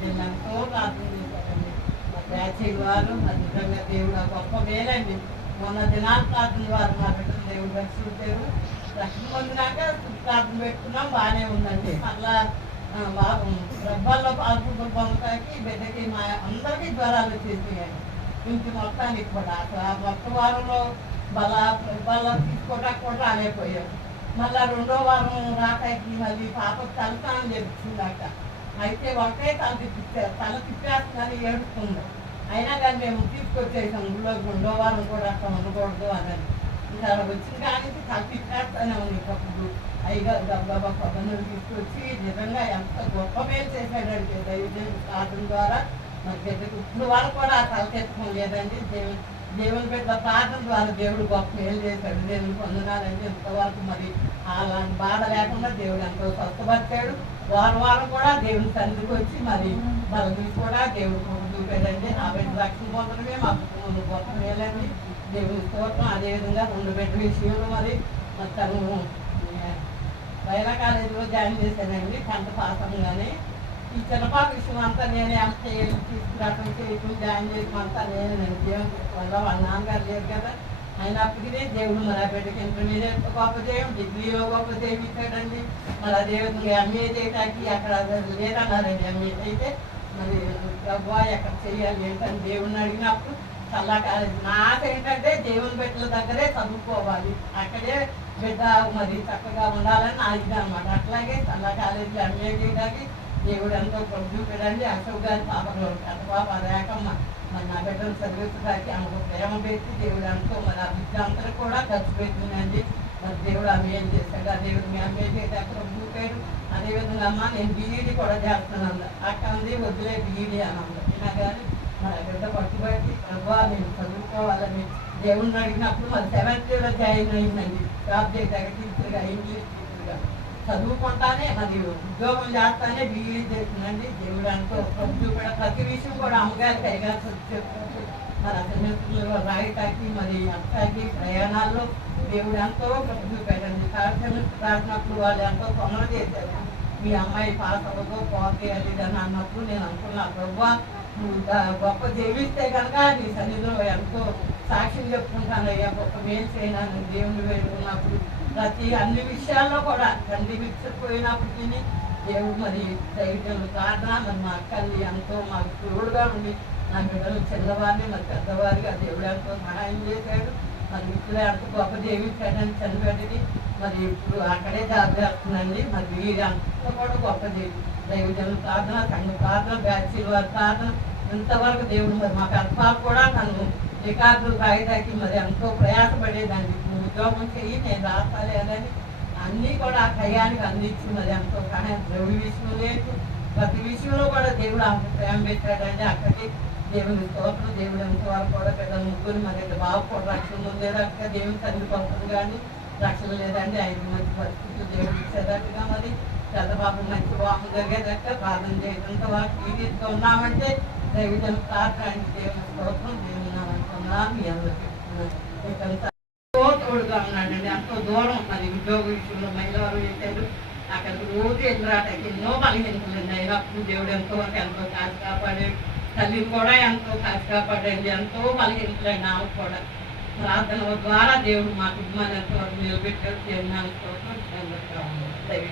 నేను ఎంతో ప్రార్థన చేశానండి. మా బ్యాచీ వారు మా నిజంగా దేవుడు ఆ గొప్ప మేలండి. మొన్న దినాల ప్రార్థన వారు మా బిడ్డలు దేవుడు రక్షణ దేవుడు రక్షణ పొందినాక ప్రార్థన పెట్టుకున్నాం, బాగానే ఉందండి. మళ్ళా రబ్బాల్లో పాల్గొన్న పొందటానికి బిడ్డకి మా అందరికీ జ్వరాలు వచ్చేసాయండి. ఇంటి మొత్తానికి కూడా అసలు ఆ మొత్త వారంలో బల్ల తీసుకోవడానికి కూడా రాలేకపోయాం. మళ్ళీ రెండో వారం రాకాయకి మళ్ళీ పాపకు తలస్నానం చేపించిందాక అయితే ఒకటే తల తిప్పేస్తుందని ఏడుస్తుంది. అయినా కానీ మేము తీసుకొచ్చేసాం ఊళ్ళో రెండో వారం కూడా అట్లా ఉండకూడదు అన్నది. ఇంకా వచ్చిన కానీ తల తిప్పేస్తానే ఉంది. అప్పుడు అయిగా గబ్బా పబ్బనులు తీసుకొచ్చి నిజంగా ఎంత గొప్ప మేలు చేశాడంటే దైవజన ప్రార్థన ద్వారా మరి బిడ్డకు ఇప్పుడు వాళ్ళు కూడా ఆ తలకెత్తడం లేదండి. దేవుని బిడ్డ ప్రార్థన ద్వారా దేవుడు గొప్ప మేలు చేశాడు. దేవుని పొందనాలంటే ఇంతవరకు మరి అలాంటి బాధ లేకుండా దేవుడు ఎంతో స్వస్థపరిచాడు. వారం కూడా దేవుని సన్నిధికి వచ్చి మరి బలకి కూడా దేవుడు చూపాడండి. ఆ బిడ్డ రక్షణ పొందడమే మాకు గొప్ప మేలండి. దేవుని స్తోత్రం. అదేవిధంగా 2 బిడ్డ విషయంలో మరి తను బయలా కాలేజీలో జాయిన్ చేశానండి. 10th పాస్ అవ్వగానే ఈ చిన్నపాప విషయం అంతా నేనే అంత తీసుకురావడం చేయటం జాయిన్ చేయడం అంతా నేనేనండి. దేవుని వల్ల వాళ్ళ నాన్నగారు లేరు కదా, అయినప్పటికీ దేవుడు మరి ఆ బిడ్డకి ఇంటర్మీడియట్ గొప్ప చేయం, డిగ్రీలో గొప్ప చేయించాడండి. మరి అదేవిధంగా ఎంఏ చేయడానికి అక్కడ లేదన్నారండి. ఎంఏ అయితే మరి అబ్బాయి ఎక్కడ చేయాలి ఏంటని దేవుడిని అడిగినప్పుడు చల్లా కాలేజీ నా ఆశ ఏంటంటే దేవుని బిడ్డల దగ్గరే చదువుకోవాలి, అక్కడే బిడ్డ మరి చక్కగా ఉండాలని నా ఇది అనమాట. అట్లాగే చల్లా కాలేజీలో ఎంఏ చేయడానికి దేవుడు ఎంతో చూపాడండి. అశోక్ గారి పాపలో పెద్ద పాప రేఖమ్మ మరి నా బిడ్డలు చదివించడానికి ఆమెకు ప్రేమ పెట్టి దేవుడు ఎంతో మరి ఆ విద్యార్థులకు కూడా ఖర్చు పెట్టిందండి. మరి దేవుడు ఆమె ఏం చేశాడు. ఆ దేవుడు మీ ఎంఏ చేయడానికి చూపాడు. అదేవిధంగా అమ్మ నేను బీఈడీ కూడా చేస్తున్నాను అక్క అంది, వద్దులే బీఈడీ అని అంది. అయినా కానీ మరి బిడ్డ పట్టుబట్టి ప్రభావ నేను చదువుకోవాలని దేవుడిని అడిగినప్పుడు మరి 7th లో జాయిన్ అయిందండి. జాబ్ చేయడానికి టీచర్గా, ఇంగ్లీష్ టీచర్గా చదువుకుంటానే మరి ఉద్యోగం చేస్తానే బీఈడీ చేసిందండి. దేవుడు ఎంతో చూపాడు. ప్రతి విషయం కూడా అమ్మగారికి కైగాల్సి చెప్పుకోవచ్చు. మరి అసలు రాయటానికి మరి అక్కడికి ప్రయాణాల్లో దేవుడు ఎంతో చూపాడండి. రాసినప్పుడు వాళ్ళు ఎంతో తొందర చేశారు. మీ అమ్మాయి పాస్ అవ్వదు పోతే అది అని అన్నప్పుడు నేను అనుకున్నా, ప్రభా నువ్వు గొప్ప జీవిస్తే కనుక నీ సన్నిధిలో ఎంతో సాక్ష్యం చెప్పుకుంటానయ్యా, గొప్ప మేలు చేయనాను దేవుని వేడుకున్నప్పుడు ప్రతి అన్ని విషయాల్లో కూడా తండ్రి విడిచిపోయినప్పటికీ దేవుడు మరి దైవజనులు ప్రార్థన మరి మా అక్కల్ని ఎంతో మాకు తోడుగా ఉండి నా బిడ్డలు చిన్నవారిని మరి పెద్దవారిగా దేవుడు ఎంతో సహాయం చేశాడు. మరి ఇప్పుడు అంత గొప్ప జీవించాడని చనిపెట్టింది. మరి ఇప్పుడు అక్కడే జాబ్ చేస్తుందండి. మరి వీరంతా కూడా గొప్ప దైవజనుల ప్రార్థన, సంఘ ప్రార్థన, బ్యాచీల వారి ప్రార్థన ఇంతవరకు దేవుడు మరి మా పెద్ద కూడా తను రికార్డులు రాయడానికి మరి ఎంతో ప్రయాసపడేదాన్ని. ఉద్యోగం చెయ్యి నేను రాస్తాలే అని అన్నీ కూడా ఆ టయానికి అందించి మరి ఎంతో కానీ ద్రవ్య విషయం లేదు, ప్రతి విషయంలో కూడా దేవుడు ఆమెకు ప్రేమ పెట్టాడండి. అక్కడికి దేవుని స్తోత్రం. దేవుడు ఎంతవరకు కూడా పిల్లలు ముగ్గురు మరి బాబు కూడా రక్షణ ఉండేదాకా దేవుని తండ్రి పంపుతుంది కానీ రక్షణ లేదండి. 5 మంచి పరిస్థితులు దేవుడు ఇచ్చేటట్టుగా మరి పెద్ద బాబు మంచి వాహనం జరిగేదాకా ప్రార్థన చేయడంతో వారికి ఈ రీతిగా ఉన్నామంటే దైవజన ప్రార్థన దేవుని స్తోత్రం. దేవుని అనుకున్నాను మీ అందరికీ తోడుగా ఉన్నాడండి. ఎంతో దూరం మరి ఉద్యోగ విషయంలో మహిళలు చేశారు. అక్కడికి రోజు ఎదురాటకి ఎన్నో బలహీనతలు అయినప్పుడు దేవుడు ఎంతో కాచి కాపాడాడు. తల్లిని కూడా ఎంతో కాచి కాపాడండి. ఎంతో బలహీనతలైన ఆమె కూడా ప్రార్థన ద్వారా దేవుడు మా కుటుంబాన్ని ఎంతవరకు నిలబెట్టాడు. దేవుని కోసం దైవ